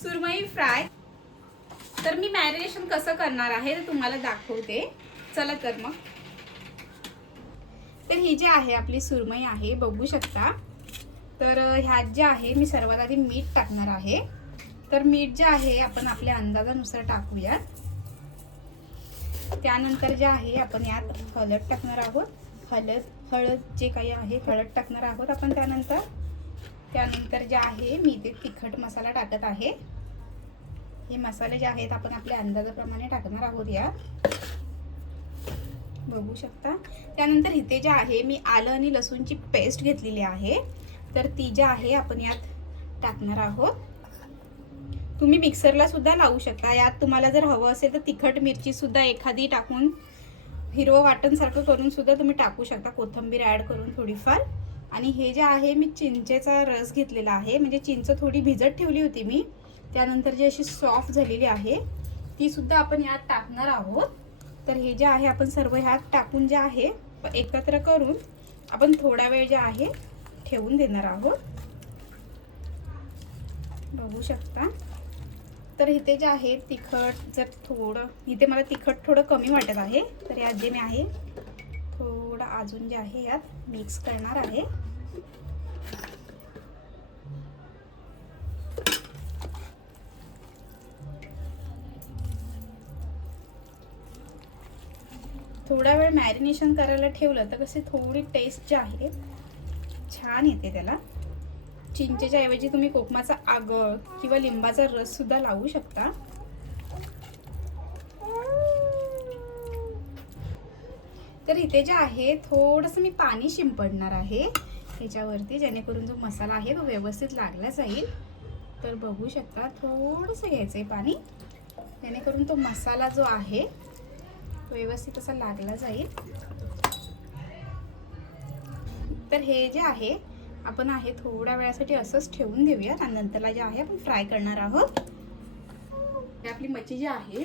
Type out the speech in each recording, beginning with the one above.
सुरमई fry. तर मी marination कसं करणार आहे ते तुम्हाला दाखवते, चला तर मग। तर ही जी आहे आपली सुरमई आहे, बघू शकता। तर ह्यात जे आहे मी सर्वात आधी मीठ टाकणार आहे। तर मीठ जे आहे आपण आपल्या अंदाजानुसार टाकूया। त्यानंतर जे आहे आपण यात हळद टाकणार आहोत। हळद जे काही आहे हळद टाकणार आहोत आपण। त्यानंतर जे आहे मी इथे तिखट मसाला टाकत आहे। हे मसाले जे आहेत आपण आपल्या अंदाजाप्रमाणे टाकणार आहोत यात, बघू शकता। त्यानंतर इथे जे आहे मी आलं आणि लसूणची पेस्ट घेतलेली आहे, तर ती जी आहे आपण यात टाकणार आहोत। तुम्ही मिक्सरला सुद्धा लावू शकता। यात तुम्हाला जर हवं असेल तर तिखट मिरची सुद्धा एखादी टाकून हिरवं वाटण सारखं करून सुद्धा तुम्ही टाकू शकता, कोथिंबीर ऍड करून थोडीफार। आणि हे जे आहे मी चिंचेचा रस घेतलेला आहे, म्हणजे चिंच थोडी भिजत ठेवली होती मी, त्यानंतर जी अशी सॉफ्ट झालेली आहे ती सुद्धा आपण यात टाकणार आहोत। तर हे जे आहे आपण सर्व ह्यात टाकून जे आहे एकत्र करून आपण थोडा वेळ जे आहे ठेवून देणार आहोत, बघू शकता। तर इथे जे आहे तिखट जर थोडं, इथे मला तिखट थोडं कमी वाटत आहे, तर यात जे मी आहे थोडं अजून जे आहे यात मिक्स करणार आहे। थोडा वेळ मॅरिनेशन करायला ठेवलं तर कसे थोडी टेस्ट जी आहे छान येते त्याला। चिंचेच्या ऐवजी तुम्ही कोकमाचा आगळ किंवा लिंबाचा रस सुद्धा लावू शकता। तर इथे जे आहे थोडंसं मी पाणी शिंपडणार आहे ह्याच्यावरती, जेणेकरून जो मसाला आहे तो व्यवस्थित लागला जाईल। तर बघू शकता थोडंसं घ्यायचंय पाणी, जेणेकरून तो मसाला जो आहे व्यवस्थित असा लागला जाईल। तर हे जे आहे आपण आहे थोड्या वेळासाठी असंच ठेवून देऊया, आणि नंतरला जे आहे आपण फ्राय करणार आहोत। आपली मच्छी जी आहे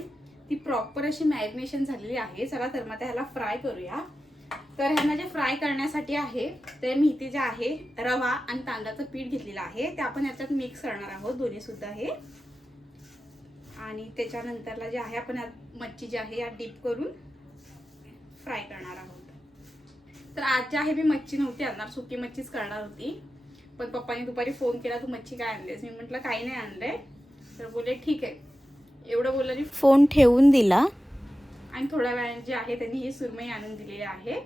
ती प्रॉपर अशी मॅरिनेशन झालेली आहे। चला तर मग ह्याला फ्राय करूया। तर ह्यांना जे फ्राय करण्यासाठी आहे ते मी इथे जे आहे रवा आणि तांदळाचं पीठ घेतलेलं आहे, ते आपण याच्यात मिक्स करणार आहोत दोन्ही सुद्धा हे। आणि त्याच्यानंतरला जे आहे आपण मच्छी जी आहे यात डीप करून फ्राय करणार आहोत। तर आज जे आहे मी मच्छी नव्हती आणणार, सुकी मच्छीच करणार होती, पण पप्पांनी दुपारी फोन केला तू मच्छी काय आणलीस? मी म्हटलं काही नाही आणलंय। तर बोलले ठीक आहे, एवढं बोललं फोन ठेवून दिला आणि थोड्या वेळाने जे आहे त्यांनी ही सुरमई आणून दिलेली आहे।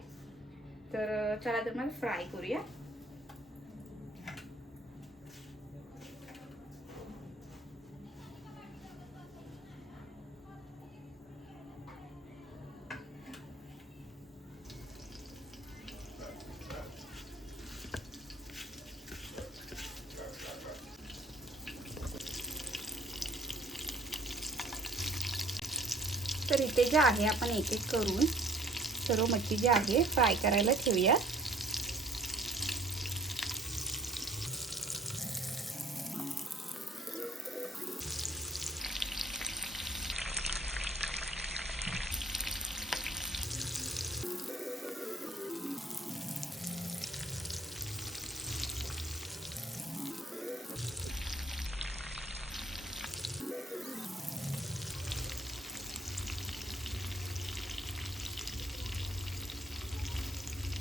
तर चला तर मग फ्राय करूया। तर इथे जे आहे आपण एक एक करून सर्व मच्छी जी आहे फ्राय करायला ठेवूया।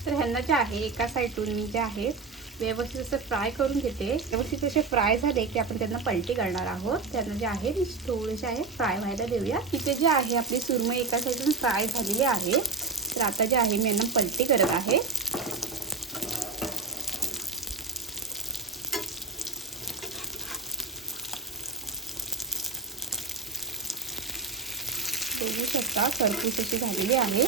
तर ह्यांना जे आहे एका साईडून मी जे आहे व्यवस्थित असं फ्राय करून घेते। व्यवस्थित असे फ्राय झाले की आपण त्यांना पलटी करणार आहोत। त्यांना जे आहे थोडेसे आहे फ्राय व्हायला देऊया। तिथे जे आहे आपली सुरमई एका साईडून फ्राय झालेली आहे, तर आता जे आहे मी यांना पलटी करत आहे। बघू शकता खरपूस अशी झालेली आहे।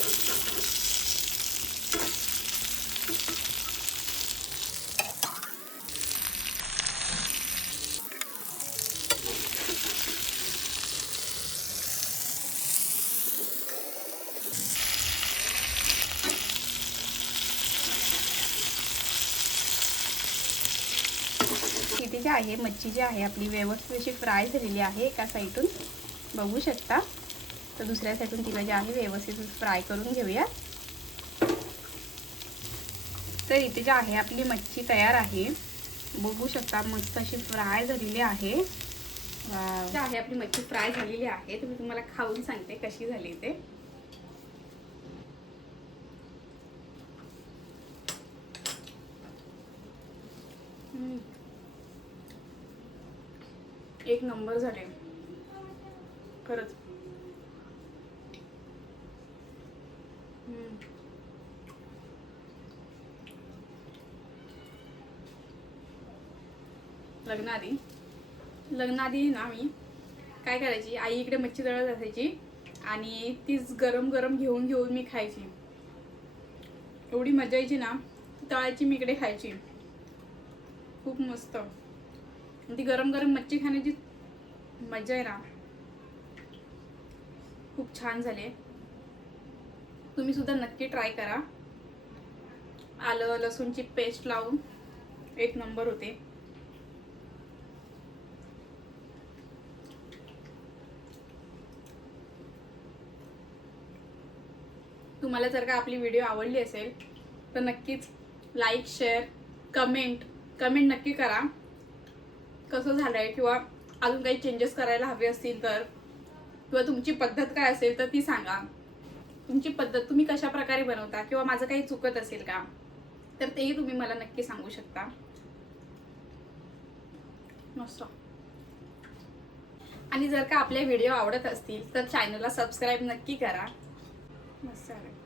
इथे जे आहे मच्छी जी आहे आपली व्यवस्थित अशी फ्राय झालेली आहे एका साईडून, बघू शकता। तर दुसऱ्या साईडून तिला जे आहे व्यवस्थित फ्राय करून घेऊया। तर इथे जे आहे आपली मच्छी तयार आहे, बघू शकता मस्त अशी फ्राय झालेली आहे। वाव. आहे आपली मच्छी फ्राय झालेली आहे. तर मी तुम्हाला खाऊन सांगते कशी झाली ते. एक नंबर झाले खरंच. लग्नाआधी ना मी काय करायची, आई इकडे मच्छी तळत असायची आणि तीच गरम गरम घेऊन घेऊन मी खायची. एवढी मजा यायची ना, तळायची मी इकडे खायची. खूप मस्त. ती गरम गरम मच्छी खाण्याची मजा आहे ना, खूप छान झाले. तुम्ही सुद्धा नक्की ट्राय करा. आलं लसूणची पेस्ट लावून एक नंबर होते. तुम्हाला जर का आपली व्हिडिओ आवडली असेल तर नक्कीच लाईक, शेअर, कमेंट नक्की करा. कसं झालंय किंवा अजून काही चेंजेस करायला हवे असतील तर, किंवा तुमची पद्धत काय असेल तर ती सांगा. तुमची पद्धत तुम्ही कशा प्रकारे बनवता किंवा माझं काही चुकत असेल का, तर तेही तुम्ही मला नक्की सांगू शकता. मस्त. आणि जर का आपले व्हिडिओ आवडत असतील तर चॅनलला सबस्क्राईब नक्की करा. मस्त आहे.